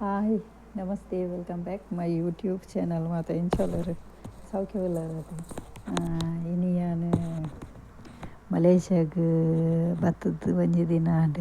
Hi ನಮಸ್ತೆ welcome back my YouTube channel ಮತ್ತು ಇಂಚೋಲರು ಸೌಖ್ಯವಿಲ್ಲರದು ಇನಿ ನಾನು ಮಲೇಷ್ಯಾಗ ಬತ್ತದ್ದು ಒಂಜಿ ದಿನ ಆಂಡ್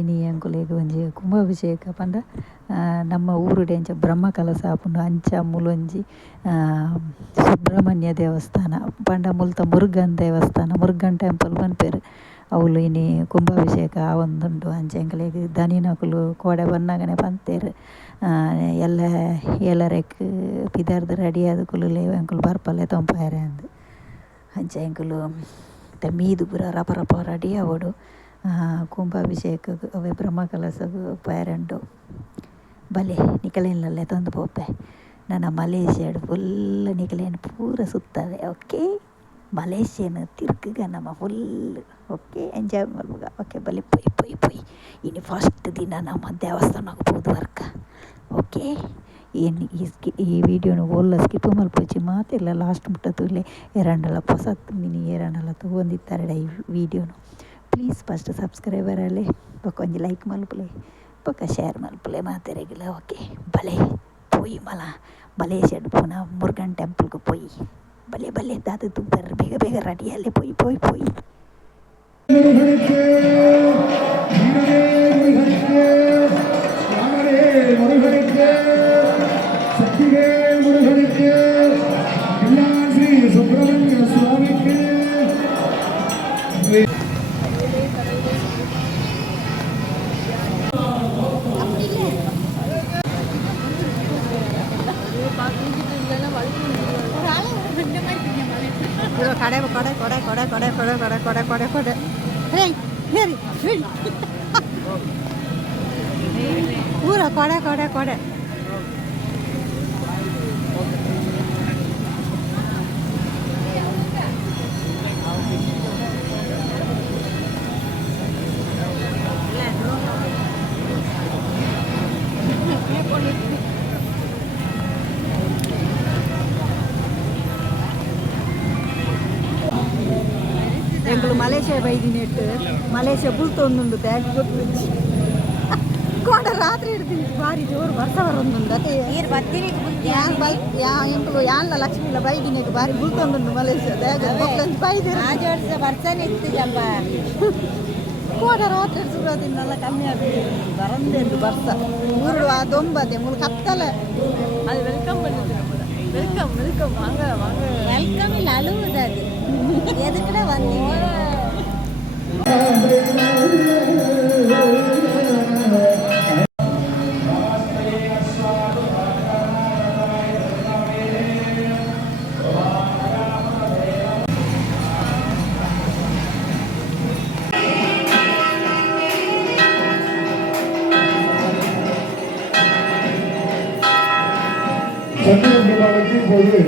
ಇನಿ ಅಂಕುಲೆಗ್ ಒಂಜಿ ಕುಂಭಾಭಿಷೇಕ ಪಂಡ ನಮ್ಮ ಊರುಡೆಂಚ ಬ್ರಹ್ಮ ಕಲಸ ಆಪುಂಡು ಅಂಚ ಮೂಲೊಂಜಿ ಸುಬ್ರಹ್ಮಣ್ಯ ದೇವಸ್ಥಾನ ಪಂಡ ಮುಲ್ತ ಮುರುಗನ್ ದೇವಸ್ಥಾನ ಮುರುಗನ್ ಟೆಂಪಲ್ ಪನ್ಪೆರ್ ಅವಳು ಇನಿ ಕುಂಭಾಭಿಷೇಕ ಆವೊಂದುಂಡು ಅಂಚೆಂಕಲೆಗ್ ದನಿನಕುಲು ಕೋಡೆ ಬನ್ನಗನೆ ಪಂತೇರ್ ಎಲ್ಲ ಏಲರೆಕ್ ಪಿದರ್ದು ರೆಡಿ ಆದ್ ಕುಲುಲೆ ಎಂಕುಲು ಬರ್ಪಲೆ ತೊಂಪಾಯರೆ ಅಂದು ಅಂಚೆ ಎಂಕುಲು ಮೀದು ಪೂರ ರಪ ರಪ ರೆಡಿ ಆವೊಡು ಕುಂಭಾಭಿಷೇಕಗ್ ಅವೆ ಬ್ರಹ್ಮ ಕಲಸಗ್ ಪಯರಂಡು ಬಲೆ ನಿಕಲೆನ್ಲಲ್ಲೇ ತಂದು ಪೋಪೆ ನನ್ನ ಮಲೇಷ್ಯಾಡ್ ಫುಲ್ ನಿಕಲೇನು ಪೂರ ಸುತ್ತವೆ ಓಕೆ ಮಲೇಷ್ಯನ್ ತಿರ್ಕಗ ನಮ್ಮ ಫುಲ್ ಓಕೆ ಎಂಜಾಯ್ ಮಾಡ್ಬೇಕ ಓಕೆ ಬಲೆ ಪೊಯ್ ಪೊಯ್ ಪೊಯ್ ಇನ್ನು ಫಸ್ಟ್ ದಿನ ನಮ್ಮ ದೇವಸ್ಥಾನಕ್ಕೆ ಹೋದ ವರ್ಕ ಓಕೆ ಏನು ಈ ವಿಡಿಯೋನ ಓಲ್ಲ ಸ್ಕಿಪ್ ಮಲ್ಪೋಚಿ ಮಾತಿಲ್ಲ ಲಾಸ್ಟ್ ಮುಟ್ಟತುಲೆ ಎರಡಲ್ಲ ಹೊಸತ್ತು ಮಿನಿ ಎರಡಲ್ಲ ತೊಗೊಂಡಿದ್ದಾರೆ ಈ ವಿಡಿಯೋನು ಪ್ಲೀಸ್ ಫಸ್ಟ್ ಸಬ್ಸ್ಕ್ರೈಬರ್ ಅಲ್ಲೇ ಒಂಜಿ ಲೈಕ್ ಮಲ್ಪಲೆ ಪಕ್ಕ ಶೇರ್ ಮಲ್ಪಲೆ ಮಾತೆರೆಗಿಲ್ಲ ಓಕೆ ಬಲೆ ಪೋಯಿ ಮಲ ಮಲೇಷ್ಯಾಡ್ ಪೋನ ಮುರುಗನ್ ಟೆಂಪಲ್ಗೆ ಪೋಯಿ ಬಲೆ ಬಲೆ ದಾದ ತುಪ್ಪರ್ ಬೇಗ ಬೇಗ ರೆಡಿಯಲ್ಲೇ ಪೋಯಿ ಪೋಯಿ ಪೋಯಿ ಸುಬ್ರಹ್ಮಣ್ಯ ಸ್ವಾಮಿಗೆ ಕಡೆ ಕೊಡೆ ಕೊಡೆ ಕೊಡೆ ಕೊಡೆ ಕೊಡೆ ಕೊಡೆ ಕೊಡೆ ಕೊಡೆ ಕೊಡೆ ಹೇರಿ ಹೇರಿ ಪೂರ ಕೊಡೆ ಕೊಡೆ ಕೊಡೆ ಎಂಕುಲು ಮಲೇಷ್ಯಾ ಬೈದಿನೆಟ್ಟು ಮಲೇಷ್ಯಾ ಬುಲ್ತೊಂದುಂಡು ಬ್ಯಾಗ್ ಗೊತ್ತು ಕೋಡ ರಾತ್ರಿ ಹಿಡ್ತೀನಿ ಭಾರಿ ಜೋರು ಬರ್ಸ ಬರೊಂದುಂಡು ಅದೇ ನೀರು ಬರ್ತೀನಿ ಎಂಕುಲು ಯಾನ್ಲ ಲಕ್ಷ್ಮಿಲ ಬೈದಿನೆಗ್ ಭಾರಿ ಬುಲ್ತೊಂದುಂಡು ಮಲೇಷ್ಯಾ ಬ್ಯಾಗ್ ಬೈದಿರ ಬರ್ಸನೆ ಇತ್ತು ಜಂಬ ಕೋಡ ರಾತ್ರಿ ಸುರದಿನಲ್ಲ ಕಮ್ಮಿ ಆಗಿದೆ ಬರಂದೇಂದು ಬರ್ಸ ಊರುಡು ಆ ದೊಂಬದೆ ಮುಳು ಕತ್ತಲೆ ಅದು ವೆಲ್ಕಮ್ ಬಂದಿದೆ ವೆಲ್ಕಮ್ ವೆಲ್ಕಮ್ வாங்க வாங்க ವೆಲ್ಕಮ್ ಇಲ್ಲ ಅಳುವುದು ಅದು ಎದಕ್ಕಡೆ ಬಂದೀನಿ சந்திரபாபுக்கு போது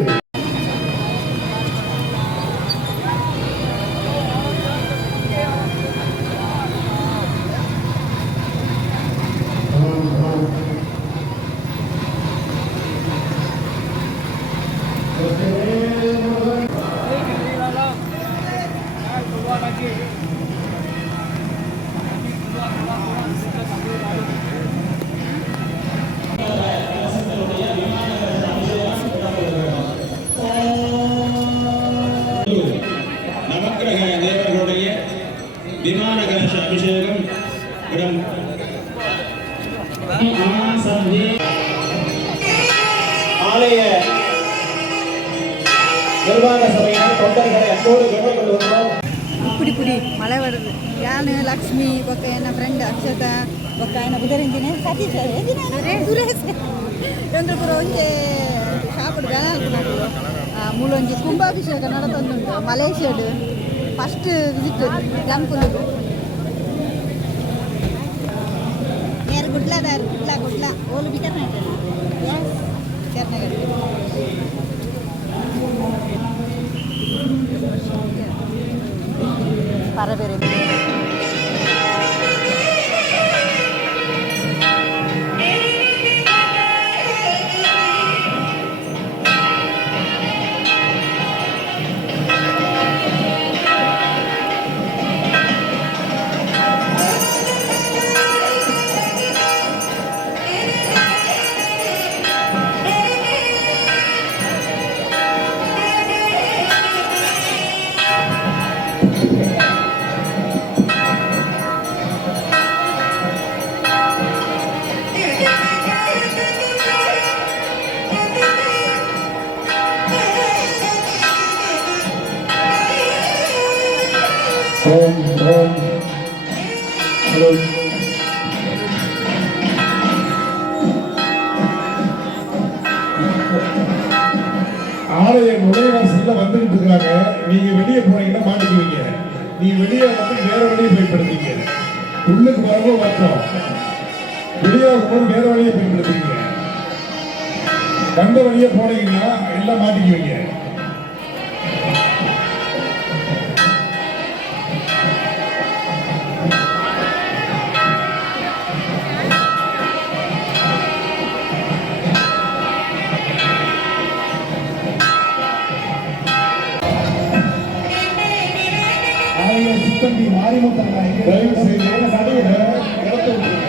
நவக்கிரக தேவர்களுடைய விமான கலச அபிஷேகம் ஆலய நிர்வாக சபையார் தொண்டர்களை அன்போடு கேட்டுக்கொள்கிறோம். இப்படி இப்படி மழை வருது யானு லக்ஷ்மி ఒక ఆయన ఫ్రెండ్ అక్షత ఒక ఆయన బుధరించిన సతీష్ సురేష్ ಎಂದ್ರು ಒಂಜೆ ಶಾಪುಡು ಬೆಳಾಲ್ಪುನಡು ಮೂಲೊಂಜಿ ಕುಂಭಾಭಿಷೇಕ ನಡತೊಂದುಂಡು ಮಲೇಷ್ಯಾಡ್ ಫಸ್ಟ್ ವಿಸಿಟ್ ಜನ್ಪುನಡು ಯಾರು ಗುಡ್ಲಾದಾರು ಗುಡ್ಲ ಗುಡ್ಲ ಓಲು ಬಿಕರ್ನಾಟ ಕರ್ನಾಟಕ ಪರಬೇರೆ ஆலய நுழைவாசல்ல வந்துகிட்டு இருக்காங்க. நீங்க வெளியே போனீங்கன்னா மாட்டிக்குவீங்க. நீங்க வெளியே வந்து வேற வழியை பயன்படுத்தீங்க. உள்ளுக்கு வரவும் வரணும். வெளியே போது வேற வழியை பயன்படுத்தீங்க. வந்த வழியே போனீங்கன்னா எல்லாம் மாட்டிக்குவீங்க. சித்தந்தி மாரிமுத்தன் தயவு செய்து நடுவில் இடத்தை விட்டுருங்க.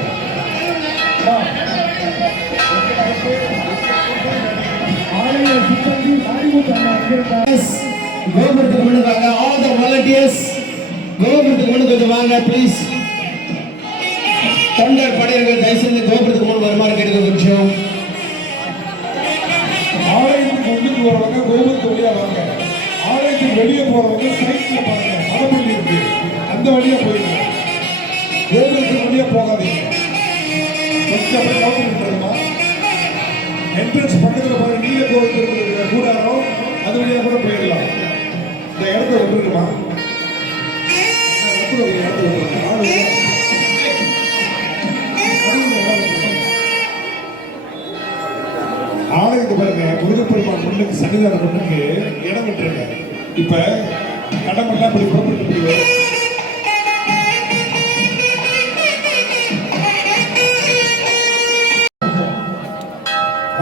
ஆலய சித்தந்தி மாரிமுத்தன் கோபுரத்துக்கு முன்னு வாங்க. ஆல் த வாலண்டியர்ஸ் கோபுரத்துக்கு முன்னு கொஞ்சம் வாங்க ப்ளீஸ். தொண்டர் படையர்கள் தயவு செய்து கோபுரத்துக்கு முன் வருமாறு கேட்க கொஞ்சம். ஆலயத்துக்கு உள்ளுக்கு வரவங்க கோபுரத்து வழியா வாங்க. ஆலயத்துக்கு வெளியே போறவங்க சைட்ல பாருங்க, மதப்பள்ளி இருக்கு, அந்த வழியா போயிருங்க. கோபுரத்துக்கு வழியா போகாதீங்க. கொஞ்சம் அப்படியே கவுத்து விட்டுருமா. என்ட்ரன்ஸ் பக்கத்துல பாருங்க, நீல கோபுரத்துக்கு இருக்கிற கூடாரம், அது வழியா கூட போயிடலாம். இந்த இடத்த விட்டுருக்குமா, இடத்த விட்டுருங்க. ஆலயத்தை பாருங்க, முருகப்பெருமான் முன்னுக்கு சன்னிதானம் முன்னுக்கு இடம் விட்டுருங்க. இப்ப கடமெல்லாம் இப்படி புறப்பட்டு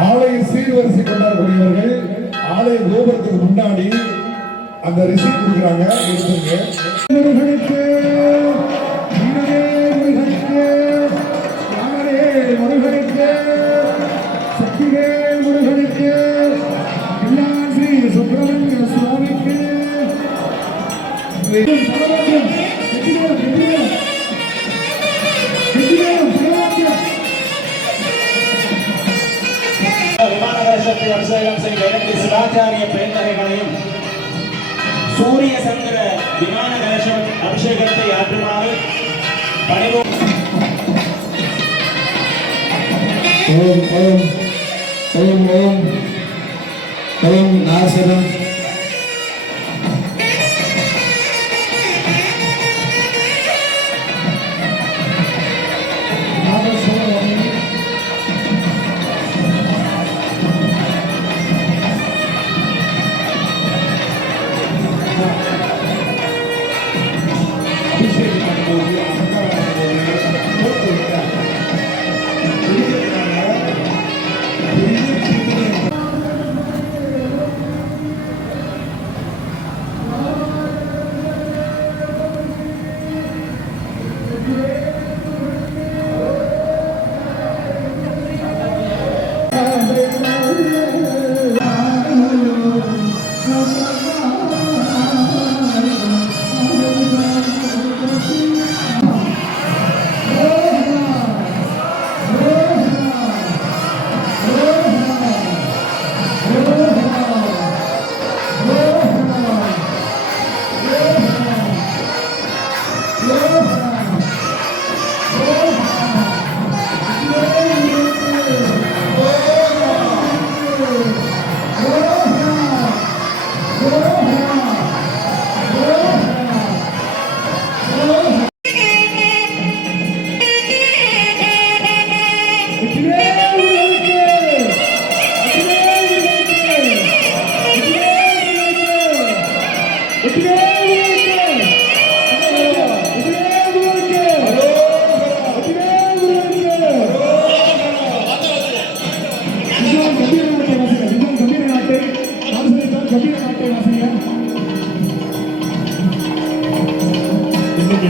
ஆலய சீர்வரிசை கொண்டாடக்கூடியவர்கள் ஆலய கோபுரத்துக்கு முன்னாடி அந்த ரிசீட் கொடுக்குறாங்க. முருகனுக்கு முருகனுக்கு சக்திவேல் முருகனுக்கு ஸ்ரீ சுப்பிரமணிய சுவாமிக்கு விமானகர சக்தி அபிஷேகம் செய்த இடத்தில் சிவாச்சாரிய பெருந்தகைகளையும் சூரிய சந்திர விமானகர அபிஷேகத்தை ஆற்றுமாறு பணிவோம். ஓம் ஓம் ஓம் ஓம் ஓம் நாசரம்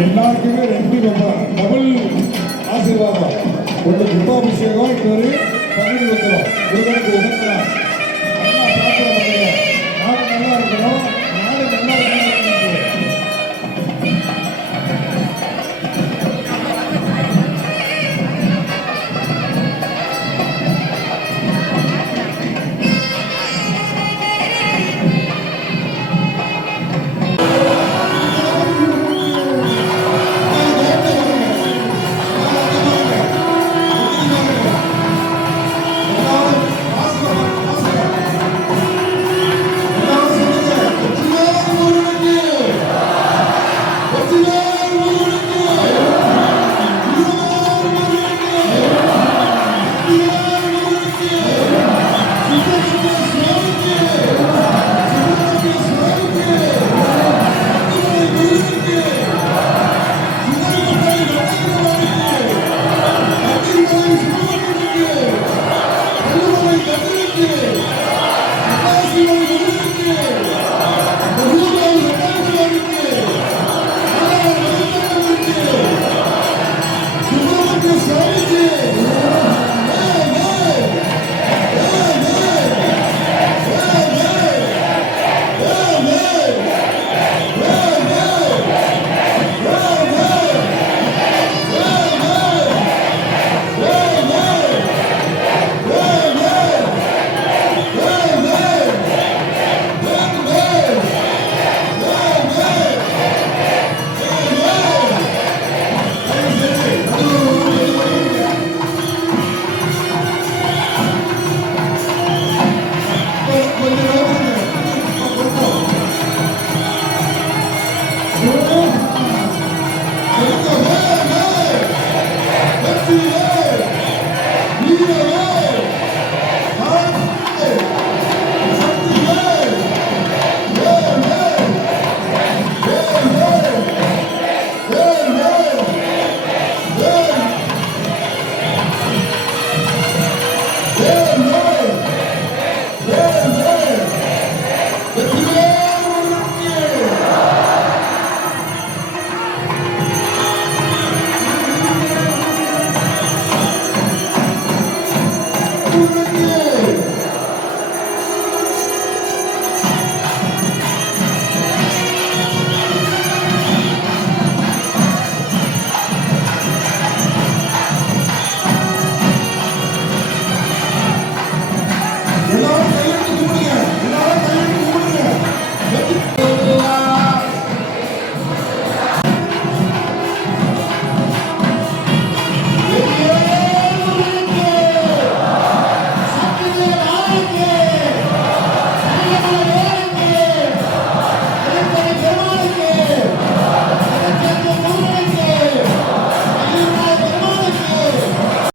எல்லாருக்குமே ரெண்டு டபுள் ஆசீர்வாதம். ஒன்று கும்பாபிஷேகம், இன்னொரு பங்குனி உத்திரம். முருகனுக்கு உகந்த